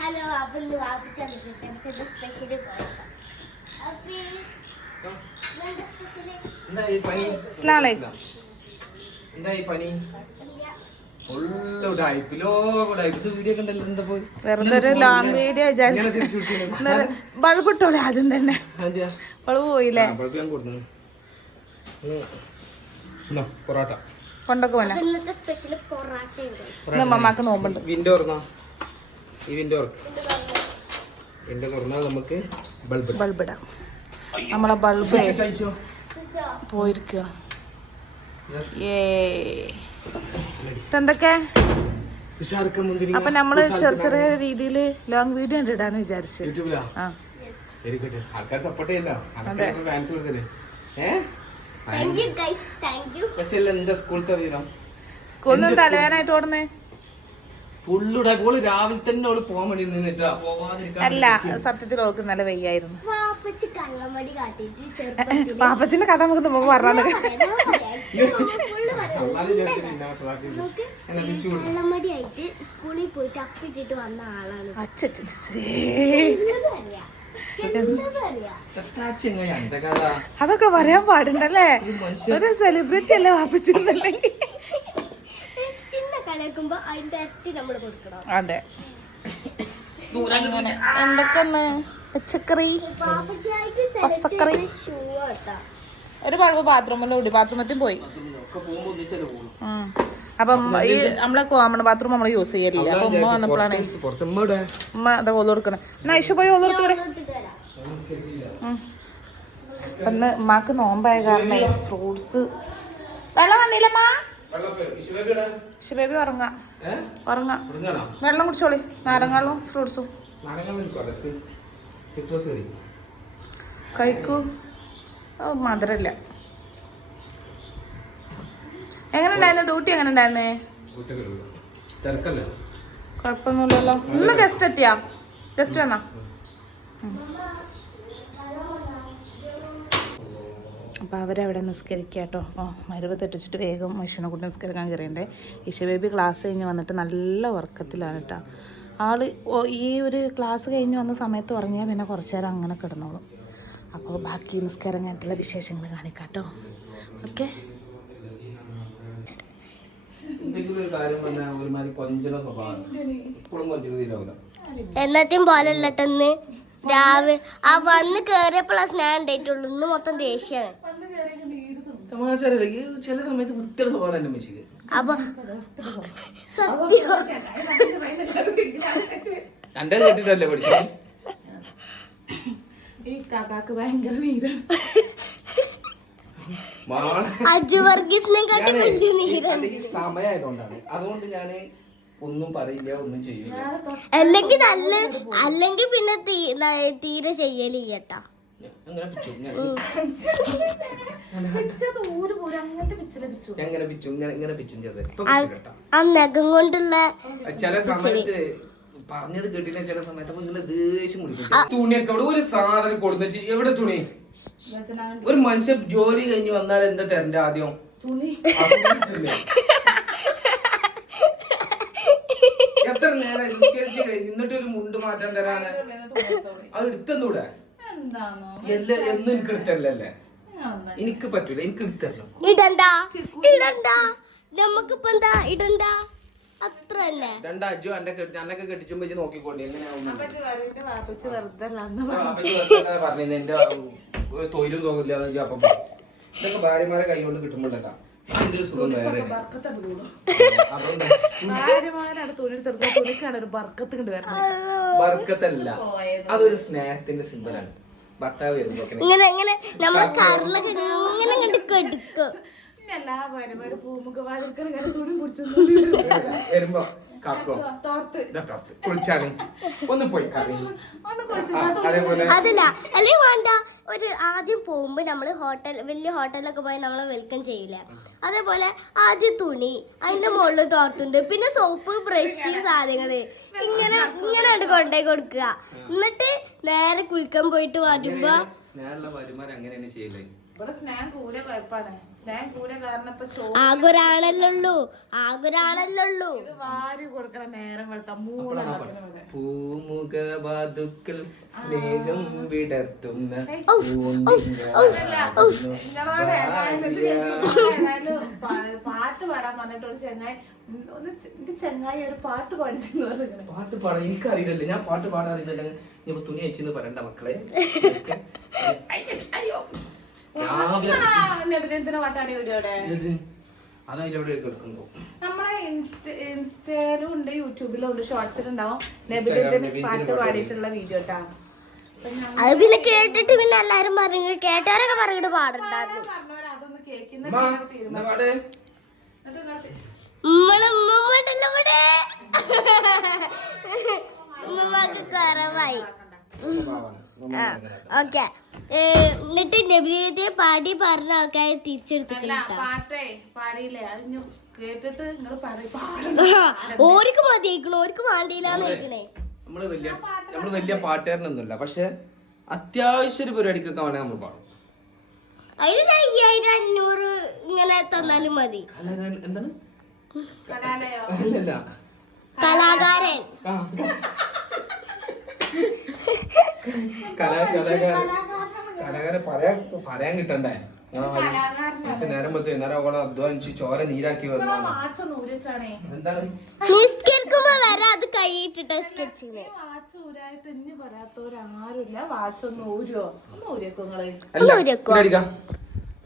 Hello അപ്പൊ വാപ്പിച്ച നമുക്ക് ഇത് സ്പെഷ്യൽ എന്താ ഈ പനി? അസ്സലാമു എന്താ ഈ പനി? ഫുള്ള് ഉടായ്പിലോ ഉടായ്പ് വീഡിയോ കണ്ടല്ലോ എന്താ പോയി? വെറുതെ ഒരു ലോങ് വീഡിയോ വിചാരിച്ചു ബൾബ് ഇട്ടോളെ ആദ്യം തന്നെ. ബൾബ് പോയില്ലേ? കൊണ്ടൊക്കെ വേണ്ട ഇന്ന് അമ്മമാക്ക് നോമ്പുണ്ട്. വിൻഡോ തുറന്നോ? ഈ വിൻഡോ തുറന്നാൽ നമുക്ക് ബൾബ്. ബൾബ് ഇടാം നമ്മളെ ബൾബ്. പോയിരിക്കുക എന്തൊക്കെ അപ്പൊ നമ്മൾ ചെറിയ ചെറിയ രീതിയിൽ ലോങ് വീഡിയോ ഉണ്ട് ഇടാന്ന് വിചാരിച്ചു. ആൾക്കാർ സപ്പോർട്ട് ചെയ്യല്ലോ. ഫാൻസ് കൊടുത്തില്ലേ? സ്കൂളിൽ നിന്ന് തലവേനായിട്ട് ഓടുന്നേ? ഫുള്ളുടെ ഓൾ രാവിലെ തന്നെ ഓൾ പോകാൻ വേണ്ടി നിന്നിട്ടാ പോവാതിരിക്കാൻ അല്ല സത്യത്തിൽ ഓൾക്ക് നല്ല വയ്യായിരുന്നു. പാപ്പച്ചിന്റെ കഥ നമുക്ക് നമുക്ക് പറഞ്ഞാൽ സ്കൂളിൽ പോയിട്ട് അപ്പിട്ടിട്ട് വന്ന ആളാണ്. അതൊക്കെ പറയാൻ പാടുണ്ടല്ലേ? ഒരു സെലിബ്രിറ്റി അല്ലേ വാപ്പിച്ചിരുന്നല്ലെങ്കിൽ പിന്നെ കളിയാക്കുമ്പോ അതിന്റെ ഇരട്ടി നമ്മൾ കൊടുക്കണം. അതെ. എന്തൊക്കെന്ന് പച്ചക്കറി? പച്ചക്കറി. ഒരു പഴവ് ബാത്റൂമിന്റെ കൂടി ബാത്റൂമത്തിൽ പോയി. അപ്പം ഈ നമ്മളെ കോമൺ ബാത്റൂം നമ്മൾ യൂസ് ചെയ്യലില്ല. അപ്പൊ ഉമ്മ വന്നപ്പോഴാണ് ഉമ്മ അതാ ഓല കൊടുക്കണം. എന്നാ ഐഷു പോയി ഓൽ കൊടുത്തൂടെ ഉം. ഉമ്മാക്ക് നോമ്പായ കാരണം ഫ്രൂട്ട്സ്. വെള്ളം വന്നില്ലമ്മ. ശിബേബി ഉറങ്ങാം. ഉറങ്ങാം. വെള്ളം കുടിച്ചോളി. നാരങ്ങളും ഫ്രൂട്ട്സും. കഴിക്കൂ. മധുരല്ല എങ്ങനെയുണ്ടായിരുന്നു? എങ്ങനെ ഉണ്ടായിരുന്നു ഡ്യൂട്ടി എങ്ങനെ ഉണ്ടായിരുന്നേ കുഴപ്പമൊന്നുമില്ലല്ലോ. ഇന്ന് ഗസ്റ്റ് എത്തിയാ? ഗസ്റ്റ് വന്നാ? അപ്പോൾ അവരവിടെ നിസ്കരിക്കുക കേട്ടോ. അപ്പോൾ മരുവ് തെറ്റിച്ചിട്ട് വേഗം ഈശോനെ കൊണ്ട് നിസ്കരിക്കാൻ കയറിയണ്ടേ ഈശോ ബേബി ക്ലാസ് കഴിഞ്ഞ് വന്നിട്ട് നല്ല ഉറക്കത്തിലാണ് കേട്ടോ. ആൾ ഈ ഒരു ക്ലാസ് കഴിഞ്ഞ് വന്ന സമയത്ത് ഉറങ്ങിയാൽ പിന്നെ കുറച്ച് നേരം അങ്ങനെ കിടന്നോളും. അപ്പോൾ ബാക്കി നിസ്കാരം കഴിഞ്ഞിട്ടുള്ള വിശേഷങ്ങൾ കാണിക്കാം കേട്ടോ. ഓക്കെ? പോലെ അല്ലട്ടെന്ന് രാവിലെ. ആ വന്ന് കേറിയപ്പോഴാ സ്നാൻ ഉണ്ടായിട്ടുള്ളൂ. ഇന്ന് മൊത്തം ദേഷ്യാണ്. ഈ ചില സമയത്ത് വൃത്തിയുള്ള സ്വഭാവമാണ് എന്റെ സത്യം എന്റെ കേട്ടിട്ടല്ലേ പഠിച്ചത്? ഈ കാക്കാക്ക് ഭയങ്കര നീരാണ് സമയമായതുകൊണ്ടാണ് അതുകൊണ്ട് ഞാൻ ഒന്നും പറയില്ല ഒന്നും ചെയ്യില്ല. അല്ലെങ്കിൽ നല്ല അല്ലെങ്കിൽ പിന്നെ തീരെ ചെയ്യലില്ല അങ്ങനെ പിച്ചു അങ്ങനെ പിച്ചു. ഇങ്ങനെ ഇങ്ങനെ പിച്ചും ആ നഖം കൊണ്ടുള്ള ചില സമയത്ത് പറഞ്ഞത് കേട്ടില്ല ചില സമയത്ത് അപ്പൊ ഇങ്ങനെ ദേഷ്യം കുടിക്കും തുണിയൊക്കെ അവിടെ ഒരു സാധനം കൊടുത്തു എവിടെ തുണി? ഒരു മനുഷ്യൻ ജോലി കഴിഞ്ഞ് വന്നാൽ എന്താ തരണ്ട ആദ്യം? എത്ര നേരം നിസ്കരിച്ച് കഴിഞ്ഞ് എന്നിട്ട് ഒരു മുണ്ട് മാറ്റാൻ തരാന്? അത് എടുത്തൂടെ എന്താണോ എല്ലാ എന്നും എനിക്ക് എടുത്തല്ലേ എനിക്ക് പറ്റൂല എനിക്ക് എടുത്തല്ലോ ഇടണ്ട ഇടണ്ട. നമുക്കിപ്പോ എന്താ ഇടണ്ട? അത്ര തന്നെ രണ്ടജു കെട്ടി അന്നൊക്കെ കെട്ടിച്ചുമ്പോ ഇജ്ജ് നോക്കിക്കോണ്ടി എന്റെ ഒരു തൊഴിലും തോന്നില്ല അപ്പം ഇതൊക്കെ ഭാര്യമാരെ കൈ കൊണ്ട് കിട്ടുമ്പോണ്ടല്ല. ബർക്കത്തല്ല അതൊരു സ്നേഹത്തിന്റെ സിമ്പലാണ് ഭർത്താവ് വരുമ്പോ ഇങ്ങനെ ഇങ്ങനെ നമ്മളെ കറിലൊക്കെ ഇങ്ങനെ കെടുക്കും ഇനി എല്ലാ ഭാര്യമാരും പൂമുഖ വാതിൽക്കൽ ഇങ്ങനെ തുണി പിടിച്ചു വരുമ്പോ കാക്കോ തോർത്ത് ഇതാ തോർത്ത്. കുളിച്ചാണ്. ഒന്ന് പോയി അതല്ല അല്ലേ വേണ്ട ഒരു ആദ്യം പോകുമ്പോ നമ്മൾ ഹോട്ടൽ വലിയ ഹോട്ടലിലൊക്കെ പോയി നമ്മളെ വെൽക്കം ചെയ്യില്ല അതേപോലെ ആദ്യം തുണി അതിന്റെ മുകളിൽ തോർത്തുണ്ട് പിന്നെ സോപ്പ് ബ്രഷ് സാധനങ്ങൾ. ഇങ്ങനെ ഇങ്ങനെ. അങ്ങട് കൊണ്ടേ കൊടുക്കുക. എന്നിട്ട് നേരെ കുളിക്കാൻ പോയിട്ട് വരുമ്പോ സ്നേഹമുള്ള ഭാര്യമാർ അങ്ങനെയാണ് ചെയ്യൽ. ഇവിടെ സ്നേഹം കൂടെ കുഴപ്പാണ്. സ്നേഹം കൂടെ കാരണം ഇപ്പൊ ചോറ് ആകൊരാണല്ലോ ഉള്ളൂ. ആകൊരാണല്ലോ ഉള്ളൂ. ഇത് വാരി കൊടുക്കണ നേരം വെളുത്ത. മൂന്നെണ്ണത്തിന് വരെ പൂമുഖവാതുക്കൽ സ്നേഹം വിടർത്തുന്ന പാട്ട് പാടാൻ വന്നിട്ട് ഒരു ചെങ്ങായി ഒന്ന് എന്റെ ചെങ്ങായി ഒരു പാട്ട് പാടിച്ചെന്ന് പറയുന്നത് പാട്ട് പാടാൻ എനിക്കറിയില്ലല്ലോ. ഞാൻ പാട്ട് പാടാറില്ല ഞാൻ തുണി അയച്ചെന്ന് പറയണ്ട മക്കളെ. അയ്യോ. നമ്മളെ ഇൻസ്റ്റയിലും ഉണ്ട് യൂട്യൂബിലും ഉണ്ട് ഷോർട്സിലും ഉണ്ടാവും പാട്ട് പാടിയിട്ടുള്ള വീഡിയോ അത് പിന്നെ കേട്ടിട്ട് പിന്നെ എല്ലാരും പറഞ്ഞു കേട്ടവരൊക്കെ പറഞ്ഞിട്ട് പാടുണ്ടായിരുന്നു. ഉമ്മക്ക് കുറവായി. ഓക്കെ. എന്നിട്ട് നബിയെ പാടി പറഞ്ഞ ആൾക്കാരെ തിരിച്ചെടുത്തു തിരിച്ചെടുത്തിട്ടില്ല പാട്ടേ പാടിയില്ലേ? അത് കേട്ടിട്ട് നിങ്ങൾ പറയും പാടണം. ഓർക്ക് മതിയേക്കണു ഓർക്ക് വേണ്ടിയില്ലാന്ന് കേക്കണേ. നമ്മൾ വലിയ നമ്മൾ വലിയ പാട്ടുകാരനൊന്നുമില്ല പക്ഷെ അത്യാവശ്യ ഒരു പരിപാടിക്കൊക്കെ വേണേ നമ്മൾ പാടും. അതിന് അയ്യായിരം അഞ്ഞൂറ് ഇങ്ങനെ തന്നാലും മതി. കലാകാരൻ എന്താണ്? കലാലയോ? അല്ലല്ല. കലാകാരൻ. കലാകാരൻ. കലാകാരൻ പറയാൻ പറയാൻ കിട്ടണ്ടേ? തലയും താത്തും നേരം പോലത്തെ നേരം അവളെ അധ്വാനിച്ച് ചോര നീരാക്കി വന്നാണ് എന്താണ്? നിസ്കരിക്കുമ്പോ വരെ അത് കൈയിട്ടിട്ട്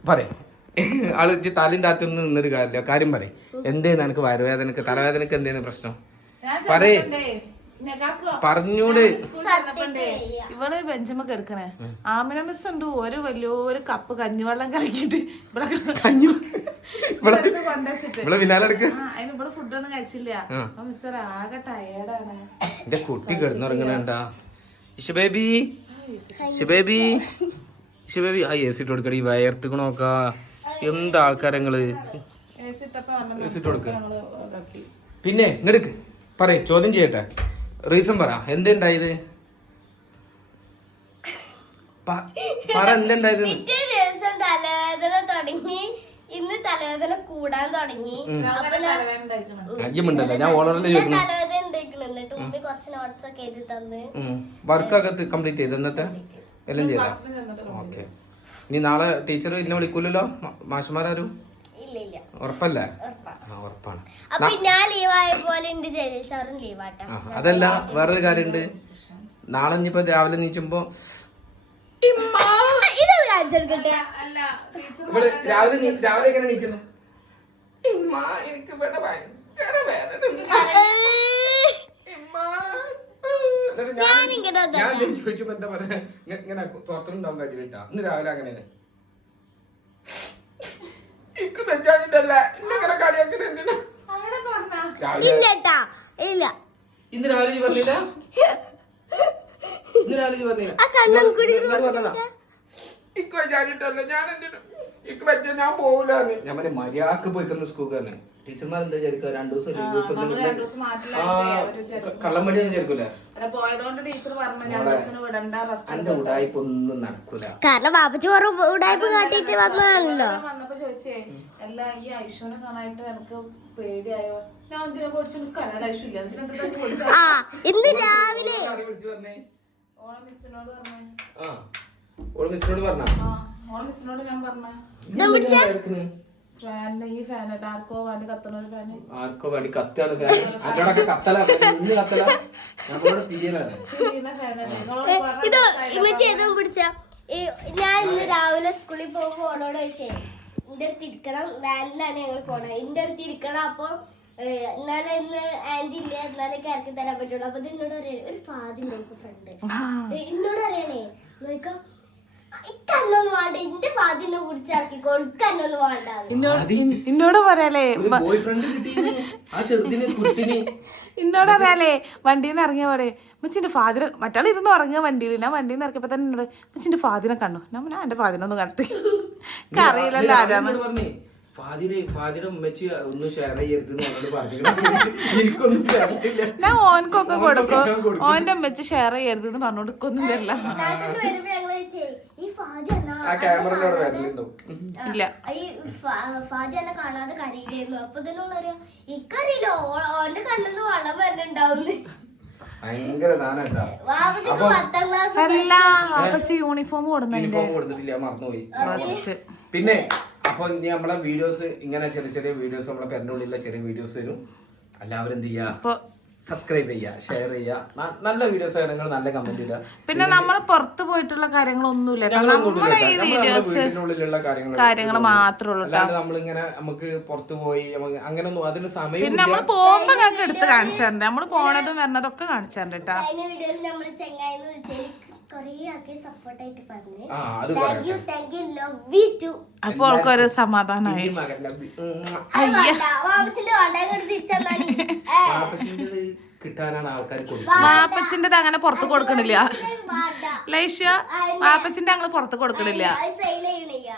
പറയാം. ആൾ താലിയും താത്തി നിന്നൊരു കാര്യമില്ല. കാര്യം പറയും. എന്തേന്ന് എനിക്ക് വയറുവേദനക്ക് തലവേദനക്ക് എന്തേന്ന് പ്രശ്നം? പറയേ. പറഞ്ഞൂട്. ചെന്നപ്പോണ്ടേ, ഇവൾ ബെഞ്ചമ്മ കേൾക്കണേ ആമിന മിസ് ഉണ്ട്. ഒരു വലിയൊരു കപ്പ് കഞ്ഞിവെള്ളം കലക്കിട്ട് അതിന് ഇവിടെ ഫുഡൊന്നും കഴിച്ചില്ല. അപ്പൊ ആകെ ടയേർഡാണ് എന്റെ കുട്ടി കിടന്നുറങ്ങണണ്ടാ ശിബേബി ശിബേബി ശിബേബി ആ എ സി ഇട്ട് കൊടുക്കടി. വയർത്തുക്കണോക്കാ എന്താ ആൾക്കാരങ്ങൾ? കൊടുക്ക. പിന്നെ ഇങ്ങെടുക്ക് പറയ് ചോദ്യം ചെയ്യട്ടെ. റീസൺ പറ. എന്തുണ്ടായത്? പറ എന്തുണ്ടായത്? പിറ്റേ ദിവസം തലവേദന തുടങ്ങി. ഇന്ന് തലവേദന കൂടാൻ തുടങ്ങി. അയ്യമുണ്ടല്ലോ ഞാൻ ഓളോടല്ലേ ചോദിക്കണം തലവേദന ഉണ്ടായിക്കണം. എന്നിട്ട് ഉമ്മി കുറച്ച് നോട്ട്സ് ഒക്കെ എഴുതി തന്ന്. വർക്കൊക്കെ കംപ്ലീറ്റ് ചെയ്ത് ഇന്നത്തെ? എല്ലാം ചെയ്ത. ഓക്കെ. നീ നാളെ ടീച്ചർ ഇന്നെ വിളിക്കൂലല്ലോ? മ- ഇല്ല ഇല്ല. ഉറപ്പല്ലേ? ഉറപ്പാ. ആ ഉറപ്പാണ്. അപ്പൊ ഞാൻ ലീവായ പോലെ എന്റെ ജലീൽ സാറും ലീവാട്ടാ ആ അതല്ല വേറൊരു കാര്യമുണ്ട് നാളെ ഇനിയിപ്പോ രാവിലെ നീച്ചുമ്പോ ഇത് കാണിച്ചെടുക്കട്ടെ അല്ല ടീച്ചർ ഇവിടെ രാവിലെ രാവിലെ എങ്ങനെ നീക്കുന്നത് എനിക്ക് ഇവിടെ ഭയങ്കര വേദന ഞാൻ- ചോദിച്ചപ്പോ എന്താ പറയാ ഇങ്ങ- ഇങ്ങനെ തുറക്കുന്നുണ്ടാവും കാര്യം കേട്ടാ. ഇന്ന് രാവിലെ അങ്ങനെ ഇക്ക് വെച്ചാഞ്ഞിട്ടല്ല ഇന്നിങ്ങനെ കളിയാക്കണ എന്തിനാ? അങ്ങനെ പറഞ്ഞാ? രാവിലെ ഇല്ല കേട്ടാ ഇല്ല. ഇന്ന് രാവിലെ പറഞ്ഞില്ല? പറഞ്ഞില്ല ഞാൻ എന്തിനു ഇക്ക് വെച്ച ഞാൻ ഞാൻ മര്യാദയ്ക്ക് പോയിക്കുന്ന സ്കൂൾ തന്നെ ടീച്ചർമാർ എന്താ വിചാരിക്കുക രണ്ടു ദിവസം ലീവ് നമ്മൾ രണ്ടു ദിവസം നാട്ടിലായിട്ട് അവർ കിട്ടുന്ന കള്ളമ്പടി ഒന്നും വിചാരിക്കൂല? എന്റെ ഉടായ്പ ഒന്നും നടക്കൂല. കാരണം ബാബജി ഉടായ്പ കാട്ടിട്ട് വന്നതാണല്ലോ. വന്നപ്പോ ചോദിച്ചേ അല്ല ഈ ഐശുവിനെ കാണാനായിട്ട് എനിക്ക് പേടിയായോ? ഞാൻ എന്തിനാ പഠിച്ചു ഐശു ഇല്ല ഇന്ന് രാവിലെ ആ ഓൾ മിസ്സിനോട് പറഞ്ഞ? ആ ഓളെ മിസ്സിനോട് ഞാൻ പറഞ്ഞു. ഈ ഫാൻ ആർക്കോ വേണ്ടി കത്തണ ഒരു ഫാന്. ആർക്കോ വേണ്ടി കത്താണ് അതിനോടൊക്കെ കത്തല ഇന്ന് കത്തല. നമ്മളോട് തീയലാണ് ഇത് പറഞ്ഞ ഇമ്മച്ചി ഏതും പിടിച്ച ഞാൻ ഇന്ന് രാവിലെ സ്കൂളിൽ പോകുമ്പോ ഓളോട് ചോദിച്ചേ എന്റെ അടുത്ത് ഇരിക്കണം വാനിലാണ് ഞങ്ങൾ പോണത് എന്റെ അടുത്ത് ഇരിക്കണം അപ്പൊ ഏഹ്, എന്നാലേ ഇന്ന് ആന്റി ഇല്ല എന്നാലേ ഇറക്കി തരാൻ പറ്റുള്ളൂ. അപ്പൊ എന്നോട് പറയണേ ഒരു ഫാദി നോക്ക് ഫ്രണ്ട് എന്നോട് അറിയണേ നോക്കാം ഇന്നോട് പറയാലേ എന്നോട് അറിയാലേ വണ്ടിയിൽ നിന്ന് ഇറങ്ങിയ പോലെ മച്ചിന്റെ ഫാദർ മറ്റാൾ ഇരുന്ന് ഉറങ്ങിയ വണ്ടിയിൽ ഞാൻ വണ്ടിയിൽ നിന്ന് ഇറക്കിയപ്പോ തന്നെ എന്നോട് മച്ചിന്റെ ഫാദിനെ കണ്ടു. ഞാൻ പറഞ്ഞു, "ആ, എന്റെ ഫാദിനെ ഒന്ന് കണ്ടു. അറിയില്ലല്ലോ ആരാന്ന്. ഫാദിനെ ഫാദിനെ ഉമ്മച്ചി ഒന്ന് ഷെയർ ചെയ്യരുത് എനിക്കൊന്നും ഞാൻ കൊടുക്കും. ഓന്റെ അമ്മച്ച് ഷെയർ ചെയ്യരുത് എന്ന് പറഞ്ഞോണ്ട് തരില്ല. നാട്ടിൽ വരുമ്പോ ഈ ഫാദി എന്നാ ആ ഇല്ല. ഫാദി എന്നെ കാണാതെ കരയില്ലായിരുന്നു അപ്പൊ തന്നെ പറയാ ഇക്കറിയില്ല ഓന്റെ കണ്ണെന്ന് വെള്ളം ഭയങ്കര സാധനം യൂണിഫോം കൊടുത്തിട്ടില്ല മറന്നുപോയി. പിന്നെ അപ്പൊ ഇനി നമ്മളെ വീഡിയോസ് ഇങ്ങനെ ചെറിയ ചെറിയ വീഡിയോസ് നമ്മളെ പെരുന്നുള്ളിലെ ഉള്ളിലുള്ള ചെറിയ വീഡിയോസ് വരും. എല്ലാവരും എന്ത് ചെയ്യാ? സബ്സ്ക്രൈബ് ചെയ്യുക ഷെയർ ചെയ്യുക നല്ല വീഡിയോസ് ആണെങ്കിൽ നല്ല കമന്റ് ഇടുക. പിന്നെ നമ്മൾ പുറത്ത് പോയിട്ടുള്ള കാര്യങ്ങളൊന്നുമില്ല. കാര്യങ്ങൾ മാത്രമേ നമ്മളിങ്ങനെ നമുക്ക് പുറത്തു പോയി അങ്ങനെ ഒന്നും അതിന് സമയം പിന്നെ നമ്മൾ പോകുമ്പോ ഞങ്ങൾക്ക് എടുത്ത് കാണിച്ചു തരണ്ടേ നമ്മൾ പോണതും വരണതൊക്കെ ഒക്കെ കാണിച്ചു തരണ്ട അപ്പൊ അവൾക്കൊരു സമാധാനമായി. വാപ്പച്ചിന്റെ അങ്ങനെ പുറത്ത് കൊടുക്കണില്ല. ലൈഷ്യ വാപ്പച്ചിന്റെ അങ്ങനെ പുറത്ത് കൊടുക്കണില്ല. അത് സെയിൽ ചെയ്യണില്ല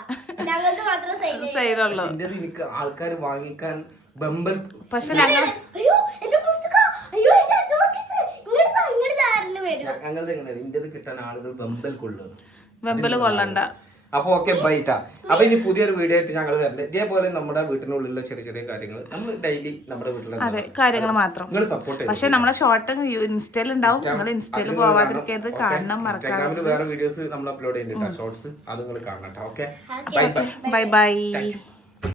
ഞങ്ങൾക്ക് മാത്രം സെയിൽ സൈഡുള്ളൂ ഇന്റേത് എനിക്ക് ആൾക്കാർ വാങ്ങിക്കാൻ ബമ്പൽ പക്ഷെ ഞങ്ങൾ അയ്യോ എന്റെ പുസ്തകം അയ്യോ എന്റെ അജോർക്കിസ് ഇങ്ങോട്ട് ഇങ്ങോട്ട് ആരെന്ന് വരും ഞങ്ങളുടെ എങ്ങനെയാണ് ഇന്റേത് കിട്ടാൻ ആളുകൾ ബമ്പൽ കൊള്ളുന്നു വെമ്പൽ കൊള്ളണ്ട. അപ്പൊ ഓക്കെ ബൈറ്റാ അപ്പൊ ഇനി പുതിയൊരു വീഡിയോ ആയിട്ട് ഞങ്ങൾ വരണ്ടേ. ഇതേപോലെ നമ്മുടെ വീട്ടിനുള്ളിലുള്ള ചെറിയ ചെറിയ കാര്യങ്ങൾ നമ്മൾ ഡെയിലി നമ്മുടെ വീട്ടിലെ അതെ കാര്യങ്ങൾ മാത്രം. നിങ്ങൾ സപ്പോർട്ട് പക്ഷെ നമ്മളെ ഷോർട്ട് ഇൻസ്റ്റയിൽ ഉണ്ടാവും. നിങ്ങൾ ഇൻസ്റ്റയിൽ പോവാതിരിക്കരുത്. കാണണം മറക്കാതെ. ഇൻസ്റ്റാഗ്രാമിൽ വേറെ വീഡിയോസ് നമ്മൾ അപ്ലോഡ് ചെയ്യുന്നുണ്ട് ഷോർട്സ് അത് നിങ്ങൾ കാണണം okay bye bye bye bye